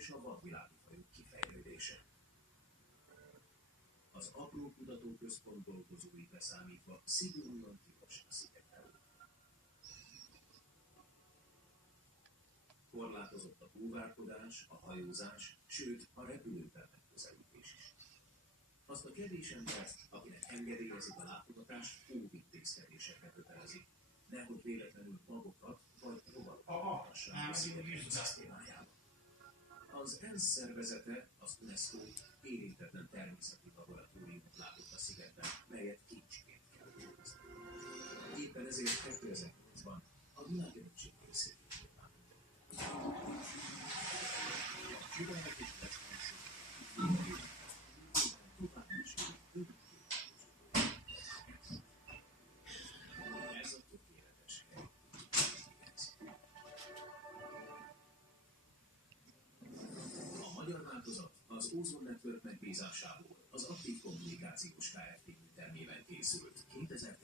és a vadvilági fajok kifejlődése. Az apró kutatóközpont dolgozói beszámítva szigorúan tilos a szigetelő. Korlátozott a búvárkodás, a hajózás, sőt a repülővel megközelítés is. Azt a kevés embert, akinek engedélyezik a látogatást, óvintézkedésekre kötelezik, nehogy véletlenül magokat vagy rovarokat mutassanak a szigetek szisztémájában. Az ENSZ szervezete, az UNESCO érintetlen természeti laboratóriumot látott a szigetben, melyet kincsként kell dolgozni. Éppen ezért 2008-ban a világörökség részét látott. Csodálatos beszélések, tovább is ez a tökéletes hely. A magyar változat az Ozone Network megbízásából az Aktív Kommunikációs Kft. Műtermében készült 2010